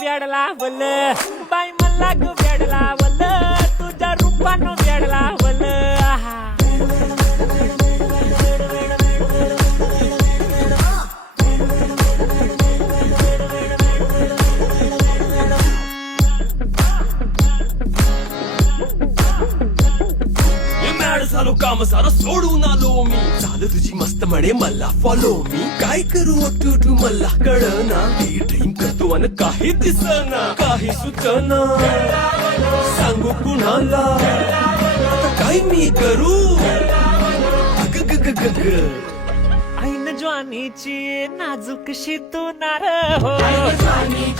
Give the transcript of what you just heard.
वेडला वल बाई मला ग वेडला वल तुझ्या रूपानं वेडला वल आहा झालो काम सारं सोडून आलो मी झालं तुझी मस्त म्हणे मला फॉलो मी काय करू अटू मला कळना ती ड्रीम करतो आणि काही दिसना काही सुचना सांगू कुणाला आता काय मी करू अग ग ग ग ग ऐन ज्वानीची नाजूक शी तू नार हो जवानी